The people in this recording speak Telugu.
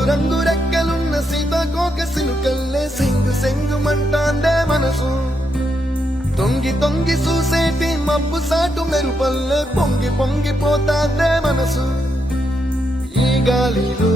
రంగు రంగు రెక్కలున్న సీతాకోక సినుకల్లే సెంగు సెంగు మంటాందే మనసు తొంగి తొంగి చూసేటి మబ్బు సాటు మెరుపల్లే పొంగి పొంగి పోతాందే మనసు ఈ గాలిలో